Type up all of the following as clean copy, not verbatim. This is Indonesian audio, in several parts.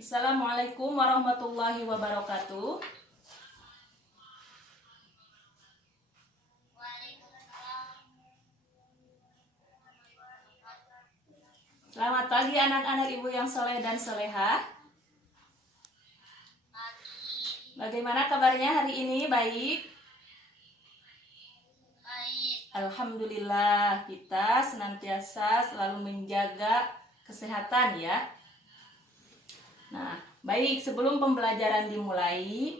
Assalamualaikum warahmatullahi wabarakatuh. Selamat pagi anak-anak ibu yang soleh dan soleha. Bagaimana kabarnya hari ini? Baik? Alhamdulillah, kita senantiasa selalu menjaga kesehatan ya. Nah, baik, sebelum pembelajaran dimulai,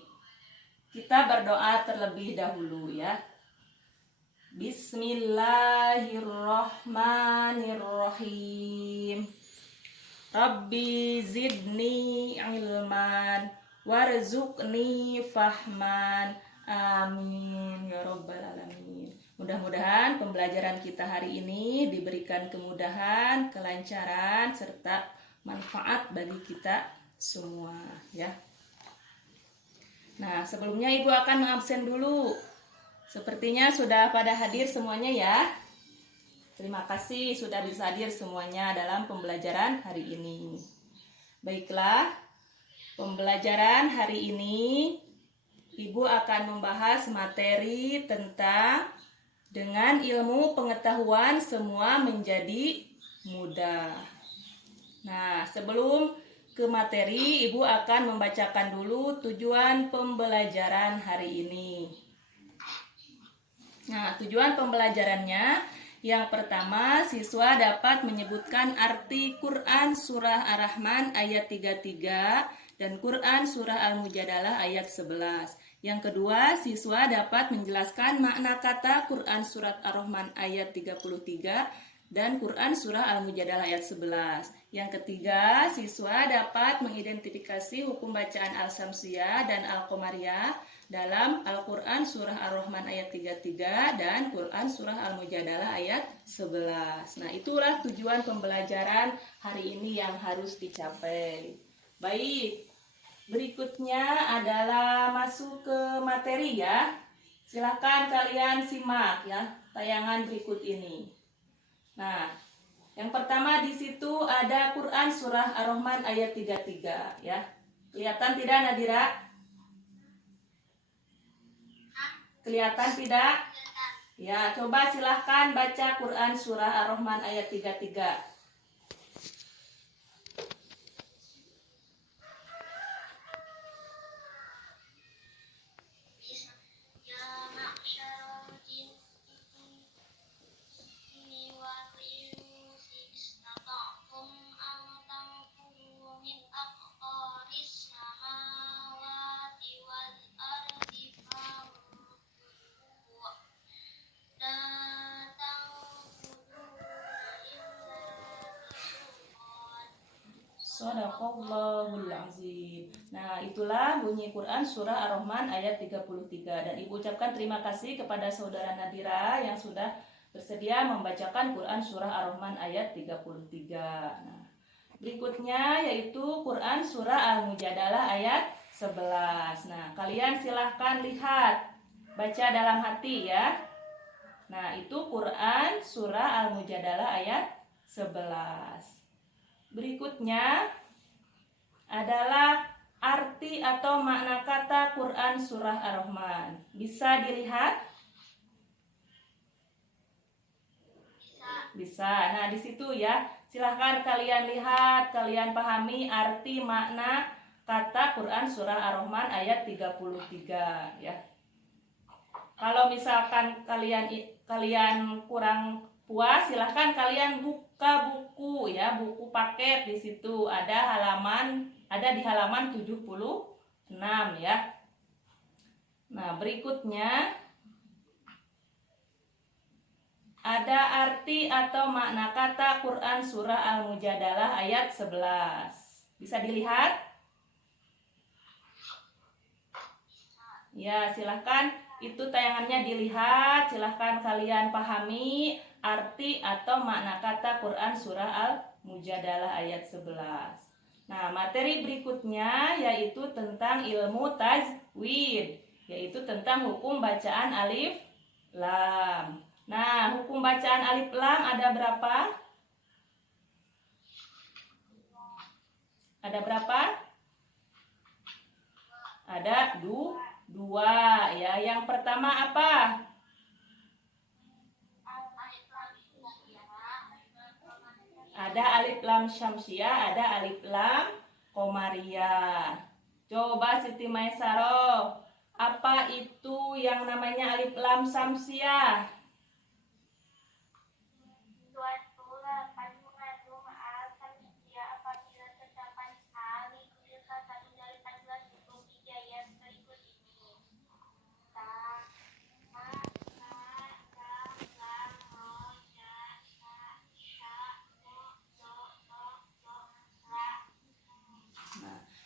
kita berdoa terlebih dahulu ya. Bismillahirrahmanirrahim. Rabbi zidni ilman warzuqni fahman. Amin ya rabbal alamin. Mudah-mudahan pembelajaran kita hari ini diberikan kemudahan, kelancaran, serta manfaat bagi kita semua ya. Nah, sebelumnya Ibu akan mengabsen dulu. Sepertinya sudah pada hadir semuanya ya. Terima kasih sudah bisa hadir semuanya dalam pembelajaran hari ini. Baiklah, pembelajaran hari ini Ibu akan membahas materi tentang dengan ilmu pengetahuan semua menjadi mudah. Nah, sebelum ke materi, Ibu akan membacakan dulu tujuan pembelajaran hari ini. Nah, tujuan pembelajarannya yang pertama, siswa dapat menyebutkan arti Quran Surah Ar-Rahman ayat 33 dan Quran Surah Al-Mujadalah ayat 11. Yang kedua, siswa dapat menjelaskan makna kata Quran Surat Ar-Rahman ayat 33 dan Quran Surah Al-Mujadalah ayat 11. Yang ketiga, siswa dapat mengidentifikasi hukum bacaan Al-Samsiyah dan Al-Qamariyah dalam Al-Quran Surah Ar-Rahman ayat 33 dan Quran Surah Al-Mujadalah ayat 11. Nah, itulah tujuan pembelajaran hari ini yang harus dicapai. Baik, berikutnya adalah masuk ke materi ya. Silakan kalian simak ya tayangan berikut ini. Nah, yang pertama di situ ada Quran Surah Ar-Rahman ayat 33 ya. Kelihatan tidak Nadira? Kelihatan tidak? Ya, coba silahkan baca Quran Surah Ar-Rahman ayat 33. Shadaqallahul azim. Nah, itulah bunyi Quran Surah Ar-Rahman ayat 33. Dan Ibu ucapkan terima kasih kepada saudara Nadira yang sudah bersedia membacakan Quran Surah Ar-Rahman ayat 33. Nah, berikutnya yaitu Quran Surah Al-Mujadalah ayat 11. Nah, kalian silahkan lihat, baca dalam hati ya. Nah, itu Quran Surah Al-Mujadalah ayat 11. Berikutnya adalah arti atau makna kata Quran Surah Ar-Rahman. Bisa dilihat? Bisa. Nah, di situ ya, silahkan kalian lihat, kalian pahami arti makna kata Quran Surah Ar-Rahman ayat 33 ya. Kalau misalkan kalian kurang puas, silahkan kalian buka buku ya, buku paket. Di situ ada di halaman 76 ya. Nah, berikutnya ada arti atau makna kata Quran Surah Al-Mujadalah ayat 11. Bisa dilihat? Ya, silahkan, itu tayangannya dilihat. Silahkan kalian pahami arti atau makna kata Quran Surah Al-Mujadalah ayat 11. Nah, materi berikutnya yaitu tentang ilmu tajwid, yaitu tentang hukum bacaan alif lam. Nah, hukum bacaan alif lam ada berapa? Ada berapa? dua ya. Yang pertama apa? Ada alif lam syamsiah, ada alif lam komariah. Coba Siti Maisaro, apa itu yang namanya alif lam syamsiah?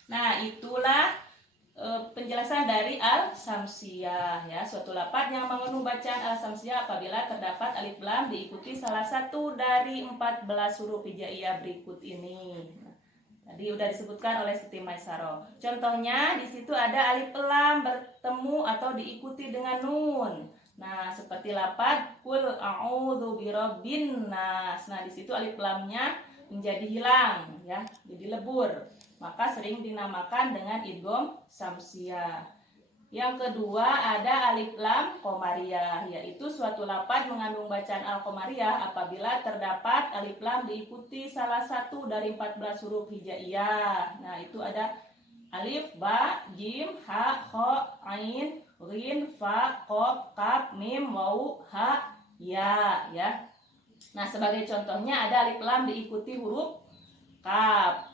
Nah, itulah penjelasan dari al-samsiyah ya. Suatu lafaz yang mengandung bacaan al-samsiyah apabila terdapat alif lam diikuti salah satu dari 14 huruf hijaiyah berikut ini. Tadi udah disebutkan oleh Siti Maisaro. Contohnya di situ ada alif lam bertemu atau diikuti dengan nun. Nah, seperti lafaz qul a'udzu birabbin nas. Nah, di situ alif lamnya menjadi hilang ya, jadi lebur. Maka sering dinamakan dengan idgham samsiyah. Yang kedua ada alif lam komariah, yaitu suatu lafaz mengandung bacaan al-komariah apabila terdapat alif lam diikuti salah satu dari 14 huruf hijaiyah. Nah, itu ada alif, ba, jim, ha, kha, ain, ghin, fa, qaf, kaf, mim, waw, ha, ya ya. Nah, sebagai contohnya ada alif lam diikuti huruf kaf.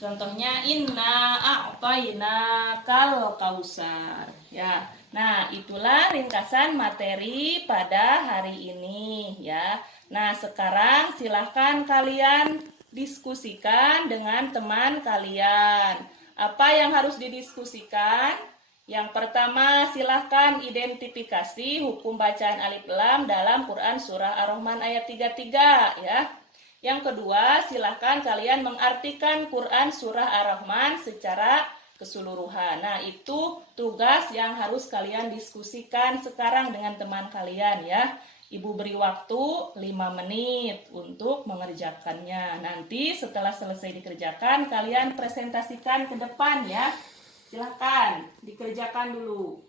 Contohnya inna a'tayna kal kausar ya. Nah, itulah ringkasan materi pada hari ini ya. Nah, sekarang silahkan kalian diskusikan dengan teman kalian. Apa yang harus didiskusikan? Yang pertama, silahkan identifikasi hukum bacaan alif lam dalam Quran Surah Ar-Rahman ayat 33 ya. Yang kedua, silahkan kalian mengartikan Quran Surah Ar-Rahman secara keseluruhan. Nah, itu tugas yang harus kalian diskusikan sekarang dengan teman kalian ya. Ibu beri waktu 5 menit untuk mengerjakannya. Nanti setelah selesai dikerjakan, kalian presentasikan ke depan ya. Silahkan dikerjakan dulu.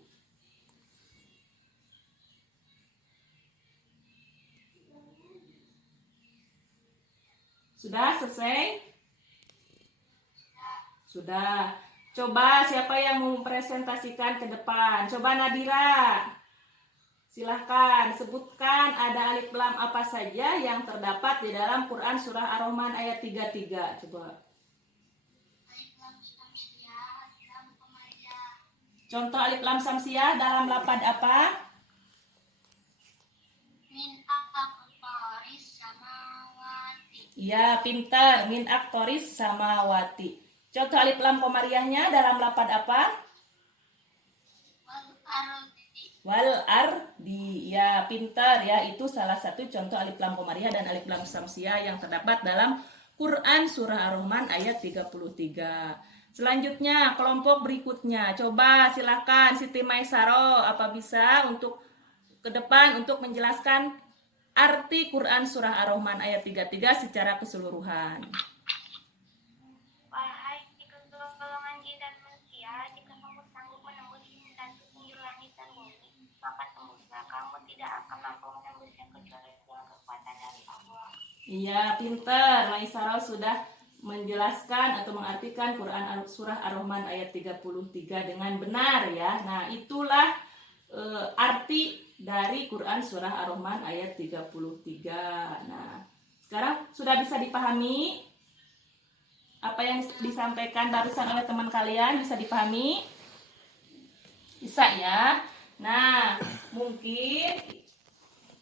Sudah selesai? Sudah. Coba siapa yang mau presentasikan ke depan? Coba Nadira. Silahkan sebutkan ada alif lam apa saja yang terdapat di dalam Quran Surah Ar-Rahman ayat 33. Coba. Contoh alif lam samsiyah dalam lafaz apa? Ya, pintar. Min aktoris samawati. Contoh alif lam komariahnya dalam lafaz apa? Wal ardi. Ya, pintar ya. Itu salah satu contoh alif lam komariah dan alif lam samsiyah yang terdapat dalam Quran Surah Ar-Rahman ayat 33. Selanjutnya, kelompok berikutnya. Coba silakan Siti Maisaro apa bisa untuk ke depan untuk menjelaskan arti Quran Surah Ar-Rahman ayat 33 secara keseluruhan. Wahai golongan jin dan manusia, jika kamu sanggup menembus dan penjuru langit dan bumi, maka tembuslah. Kamu tidak akan mampu menembusnya kecuali dengan kekuatan dari Allah. Iya, pintar. Maisaro sudah menjelaskan atau mengartikan Quran Surah Ar-Rahman ayat 33 dengan benar ya. Nah, itulah arti dari Quran Surah Ar-Rahman ayat 33. Nah, sekarang sudah bisa dipahami apa yang disampaikan barusan oleh teman kalian? Bisa dipahami? Bisa ya. Nah, mungkin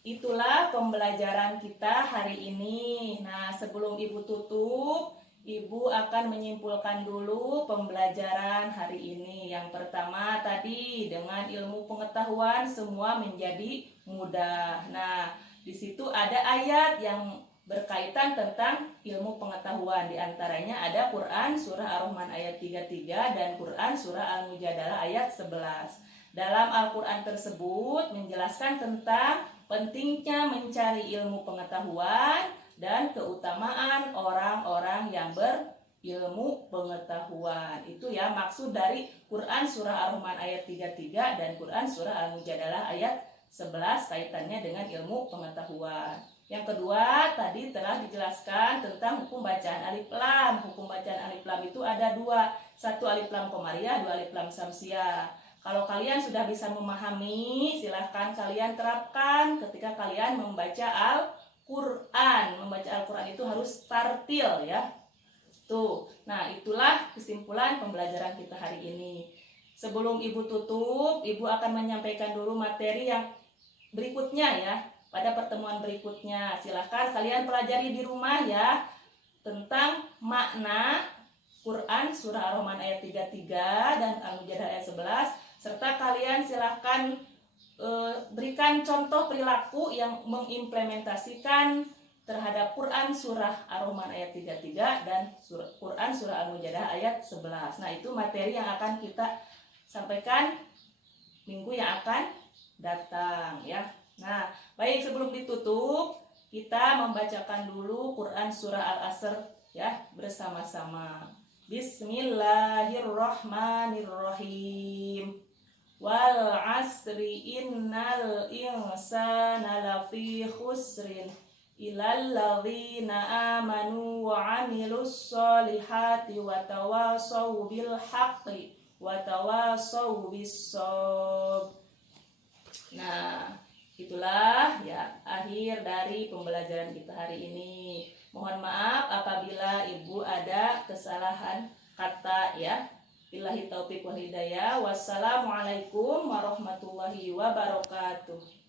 itulah pembelajaran kita hari ini. Nah, sebelum Ibu tutup, Ibu akan menyimpulkan dulu pembelajaran hari ini. Yang pertama tadi, dengan ilmu pengetahuan semua menjadi mudah. Nah, di situ ada ayat yang berkaitan tentang ilmu pengetahuan. Di antaranya ada Quran Surah Ar-Rahman ayat 33 dan Quran Surah Al-Mujadalah ayat 11. Dalam Al-Quran tersebut menjelaskan tentang pentingnya mencari ilmu pengetahuan dan keutamaan orang-orang yang ilmu pengetahuan. Itu ya maksud dari Quran surah Ar-Rahman ayat 33 dan Quran surah Al-Mujadalah ayat 11 kaitannya dengan ilmu pengetahuan. Yang kedua tadi telah dijelaskan tentang hukum bacaan alif lam. Hukum bacaan alif lam itu ada dua, satu alif lam komariah, dua alif lam samsiah. Kalau kalian sudah bisa memahami, silahkan kalian terapkan ketika kalian membaca Al-Quran. Membaca Al-Quran itu harus tartil ya. Tuh, nah itulah kesimpulan pembelajaran kita hari ini. Sebelum Ibu tutup, Ibu akan menyampaikan dulu materi yang berikutnya ya. Pada pertemuan berikutnya, silahkan kalian pelajari di rumah ya tentang makna Quran surah Ar-Rahman ayat 33 dan Al-Mujadalah ayat 11, serta kalian silahkan berikan contoh perilaku yang mengimplementasikan terhadap Quran surah Ar-Rahman ayat 33 dan Quran surah Al-Mujadalah ayat 11. Nah, itu materi yang akan kita sampaikan minggu yang akan datang ya. Nah, baik, sebelum ditutup kita membacakan dulu Quran surah Al-Asr ya bersama-sama. Bismillahirrahmanirrahim. Wal asri innal insana lafi khusrin illal ladzina amanu wa 'amilus solihati wa tawasaw bil haqqi wa tawasaw bis sabr. Nah, itulah ya akhir dari pembelajaran kita hari ini. Mohon maaf apabila Ibu ada kesalahan kata ya. Billahi taufiq wal hidayah. Wassalamualaikum warahmatullahi wabarakatuh.